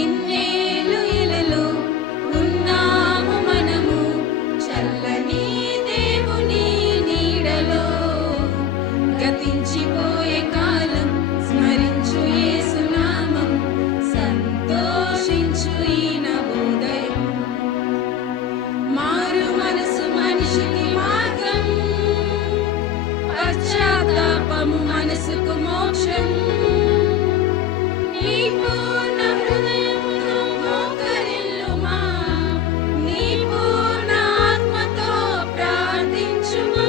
ఇన్నేళ్ళు ఇలలో ఉన్నాము మనము చల్లని దేవుని నీడలో. గతించిపోయే కాలం స్మరించు యేసునామం, సంతోషించు ఈ నవోదయం. మారు మనసు మనిషికి మార్గం, పశ్చాత్తాపము మనసుకు మోక్షం. నీ పూర్ణ హృదయముతో మోకరిల్లుమా, నీ పూర్ణ ఆత్మతో ప్రార్థించుమా.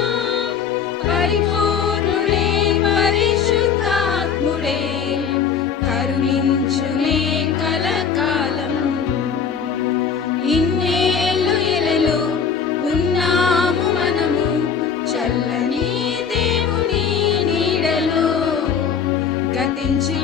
పరిపూర్ణుడే పరిశుద్ధాత్ముడే కరుణించునే కలకాలం. ఇన్నేళ్ళు ఇలలో ఉన్నాము మనము చల్లని దేవుని నీడలో. గతించి